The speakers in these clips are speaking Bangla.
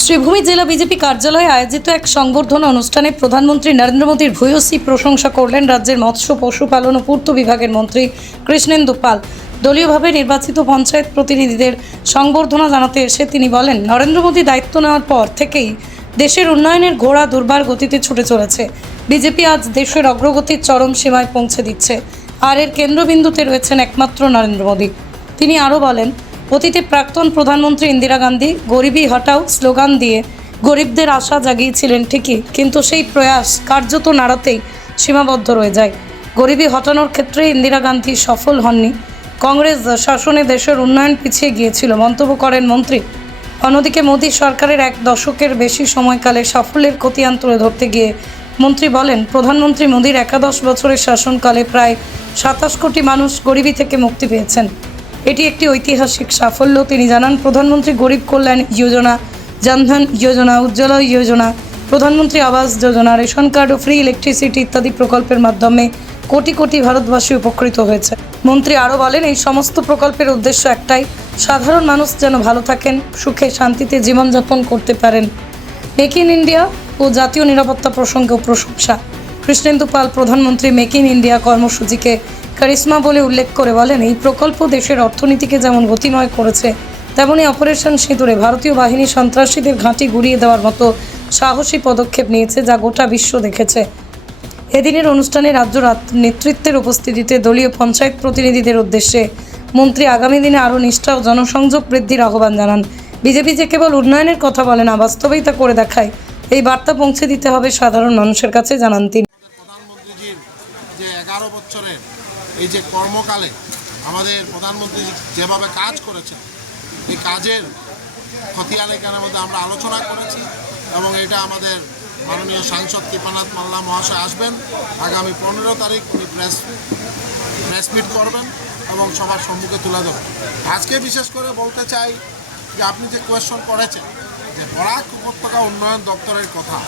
শ্রীভূমি জেলা বিজেপি কার্যালয়ে আয়োজিত এক সংবর্ধনা অনুষ্ঠানে প্রধানমন্ত্রী নরেন্দ্র মোদীর ভূয়সী প্রশংসা করলেন রাজ্যের মৎস্য পশুপালন ও পূর্ত বিভাগের মন্ত্রী কৃষ্ণেন্দু পাল। দলীয়ভাবে নির্বাচিত পঞ্চায়েত প্রতিনিধিদের সংবর্ধনা জানাতে এসে তিনি বলেন, নরেন্দ্র মোদী দায়িত্ব নেওয়ার পর থেকেই দেশের উন্নয়নের ঘোড়া দুর্বার গতিতে ছুটে চলেছে। বিজেপি আজ দেশের অগ্রগতির চরম সীমায় পৌঁছে দিচ্ছে। আর এর কেন্দ্রবিন্দুতে রয়েছেন একমাত্র নরেন্দ্র মোদী। তিনি আরও বলেন অতীতে প্রাক্তন প্রধানমন্ত্রী ইন্দিরা গান্ধী, গরিবী হটাও স্লোগান দিয়ে গরিবদের আশা জাগিয়েছিলেন ঠিকই, কিন্তু সেই প্রয়াস কার্যত নাড়াতেই সীমাবদ্ধ রয়ে যায়। গরিবী হটানোর ক্ষেত্রে ইন্দিরা গান্ধী সফল হননি। কংগ্রেস শাসনে দেশের উন্নয়ন পিছিয়ে গিয়েছিল, মন্তব্য করেন মন্ত্রী। অন্যদিকে মোদী সরকারের এক দশকের বেশি সময়কালে সাফল্যের খতিয়ান তুলে ধরতে গিয়ে মন্ত্রী বলেন, প্রধানমন্ত্রী মোদীর একাদশ বছরের শাসনকালে প্রায় সাতাশ কোটি মানুষ গরিবী থেকে মুক্তি পেয়েছেন। এটি একটি ঐতিহাসিক সাফল্য। তিনি জানান, প্রধানমন্ত্রী গরিব কল্যাণ যোজনা, জনধন যোজনা, উজ্জ্বলা যোজনা, প্রধানমন্ত্রী আবাস যোজনা, রেশন কার্ড ও ফ্রি ইলেকট্রিসিটি ইত্যাদি প্রকল্পের মাধ্যমে কোটি কোটি ভারতবাসী উপকৃত হয়েছে। মন্ত্রী আরও বলেন, এই সমস্ত প্রকল্পের উদ্দেশ্য একটাই, সাধারণ মানুষ যেন ভালো থাকেন, সুখে শান্তিতে জীবনযাপন করতে পারেন। মেক ইন ইন্ডিয়া ও জাতীয় নিরাপত্তা প্রসঙ্গেও প্রশংসা। কৃষ্ণেন্দু পাল প্রধানমন্ত্রী মেক ইন ইন্ডিয়া কর্মসূচিকে কারিশ্মা বলে উল্লেখ করে বলেন, এই প্রকল্প দেশের অর্থনীতিকে যেমন গতিময় করেছে, তেমনি অপারেশন সিঁদুরে ভারতীয় বাহিনী সন্ত্রাসীদের ঘাঁটি গুড়িয়ে দেওয়ার মতো সাহসী পদক্ষেপ নিয়েছে যা গোটা বিশ্ব দেখেছে। এদিনের অনুষ্ঠানে রাজ্য নেতৃত্বের উপস্থিতিতে দলীয় পঞ্চায়েত প্রতিনিধিদের উদ্দেশ্যে মন্ত্রী আগামী দিনে আরও নিষ্ঠা ও জনসংযোগ বৃদ্ধির আহ্বান জানান। বিজেপি যে কেবল উন্নয়নের কথা বলে না, বাস্তবেই তা করে দেখায়। এই বার্তা পৌঁছে দিতে হবে সাধারণ মানুষের কাছে, জানান তিনি। প্রধানমন্ত্রীজির যে এগারো বছরের এই যে কর্মকালে আমাদের প্রধানমন্ত্রী যেভাবে কাজ করেছেন, এই কাজের খতিয়ান এখানের মধ্যে আমরা আলোচনা করেছি এবং এটা আমাদের মাননীয় সাংসদ কৃপানাথ মাল্লা মহাশয় আসবেন। আগামী পনেরো তারিখ উনি প্রেস প্রেস মিট করবেন এবং সবার সম্মুখে তুলে দেবেন আজকে বিশেষ করে বলতে চাই যে আপনি যে কোয়েশ্চন করেছেন যে বরাক উপত্যকা উন্নয়ন দপ্তরের কথা।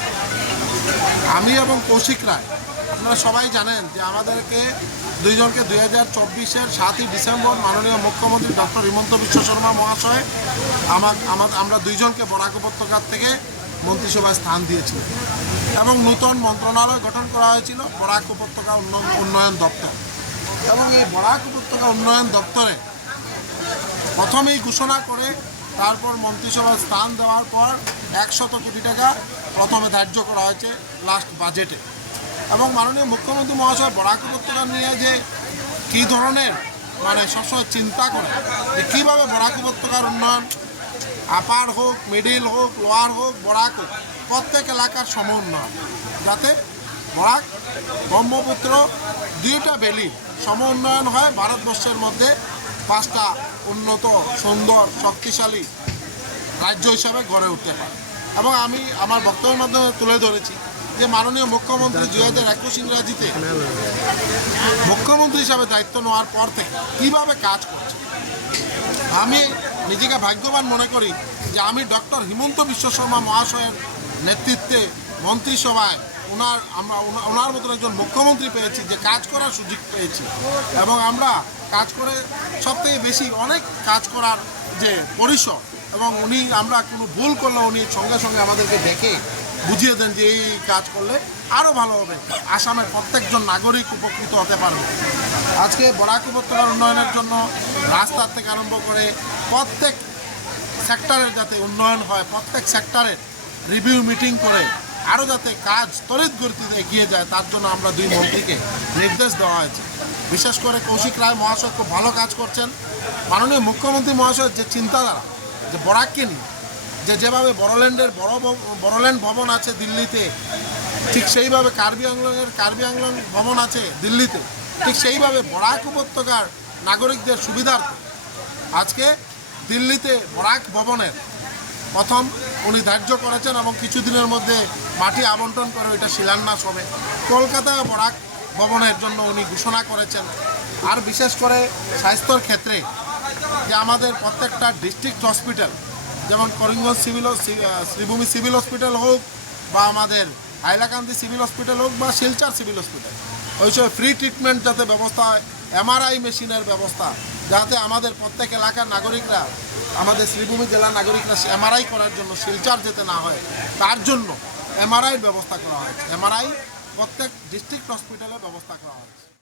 আমি এবং কৌশিক রায়, আপনারা সবাই জানেন যে আমাদেরকে দুইজনকে দুই হাজার চব্বিশের সাতই ডিসেম্বর মাননীয় মুখ্যমন্ত্রী ডক্টর হিমন্ত বিশ্ব শর্মা মহাশয় আমার আমার- দুইজনকে বরাক উপত্যকার থেকে মন্ত্রিসভায় স্থান দিয়েছিল এবং নূতন মন্ত্রণালয় গঠন করা হয়েছিল বরাক উপত্যকা উন্নয়ন উন্নয়ন দপ্তর। এবং এই বরাক উপত্যকা উন্নয়ন দপ্তরে প্রথমেই ঘোষণা করে তারপর মন্ত্রিসভার স্থান দেওয়ার পর একশত কোটি টাকা প্রথমে ধার্য করা হয়েছে লাস্ট বাজেটে এবং মাননীয় মুখ্যমন্ত্রী মহাশয় বরাক উপত্যকা নিয়ে যে কী ধরনের মানে সবসময় চিন্তা করে, যে কীভাবে বরাক উপত্যকার উন্নয়ন আপার হোক মিডিল হোক লোয়ার হোক, বরাক হোক, প্রত্যেক এলাকার সম উন্নয়ন, যাতে বরাক, ব্রহ্মপুত্র, দুইটা বেলি সম উন্নয়ন হয়, ভারতবর্ষের মধ্যে পাঁচটা উন্নত, সুন্দর, শক্তিশালী রাজ্য হিসাবে গড়ে উঠতে পারে। এবং আমি আমার বক্তব্যের মাধ্যমে তুলে ধরেছি যে মাননীয় মুখ্যমন্ত্রী দুই হাজার একুশ ইংরাজিতে মুখ্যমন্ত্রী হিসাবে দায়িত্ব নেওয়ার পর থেকে কীভাবে কাজ করছে? আমি নিজেকে ভাগ্যবান মনে করি যে আমি ডক্টর হিমন্ত বিশ্ব শর্মা মহাশয়ের নেতৃত্বে মন্ত্রিসভায় ওনার, আমরা ওনা- ওনার মতন একজন মুখ্যমন্ত্রী পেয়েছি যে কাজ করার সুযোগ পেয়েছি। এবং আমরা কাজ করে সবথেকে বেশি অনেক কাজ করার যে পরিসর, এবং উনি, আমরা কোনো ভুল করলে উনি সঙ্গে সঙ্গে আমাদেরকে দেখে বুঝিয়ে দেন যে এই কাজ করলে আরও ভালো হবে। আসামের প্রত্যেকজন নাগরিক উপকৃত হতে পারবে। আজকে বরাক উপত্যকার উন্নয়নের জন্য রাস্তার থেকে আরম্ভ করে প্রত্যেক সেক্টরের যাতে উন্নয়ন হয়, প্রত্যেক সেক্টরের রিভিউ মিটিং করে আরও যাতে কাজ তড়িৎ গতিতে এগিয়ে যায়, তার জন্য আমরা দুই মন্ত্রীকে নির্দেশ দেওয়া হয়েছে। বিশেষ করে কৌশিক রায় মহাশয় খুব ভালো কাজ করছেন। মাননীয় মুখ্যমন্ত্রী মহাশয়ের যে চিন্তাধারা, যে বরাককে নিয়ে যে যেভাবে বড়োল্যান্ডের বড় বড়োল্যান্ড ভবন আছে দিল্লিতে, ঠিক সেইভাবে কার্বি আংলংয়ের কার্বি আংলং ভবন আছে দিল্লিতে, ঠিক সেইভাবে বরাক উপত্যকার নাগরিকদের সুবিধার্থে আজকে দিল্লিতে বরাক ভবনের প্রথম উনি ধার্য করেছেন এবং কিছুদিনের মধ্যে মাটি আবন্টন করে ওইটা শিলান্যাস হবে। কলকাতায় বরাক ভবনের জন্য উনি ঘোষণা করেছেন। আর বিশেষ করে স্বাস্থ্যর ক্ষেত্রে যে আমাদের প্রত্যেকটা ডিস্ট্রিক্ট হসপিটাল, যেমন Karimganj civil Sribhumi civil hospital হোক বা আমাদের হাইলাকান্দি সিভিল হসপিটাল হোক বা শিলচর সিভিল হসপিটাল ওই সময় ফ্রি ট্রিটমেন্ট যাতে ব্যবস্থা হয় এমআরআই মেশিনের ব্যবস্থা, যাতে আমাদের প্রত্যেক এলাকার নাগরিকরা, আমাদের শ্রীভূমি জেলার নাগরিকরা এমআরআই করার জন্য শিলচর যেতে না হয়, তার জন্য এমআরআই ব্যবস্থা করা হয়েছে। এমআরআই প্রত্যেক ডিস্ট্রিক্ট হসপিটালে ব্যবস্থা করা হয়েছে।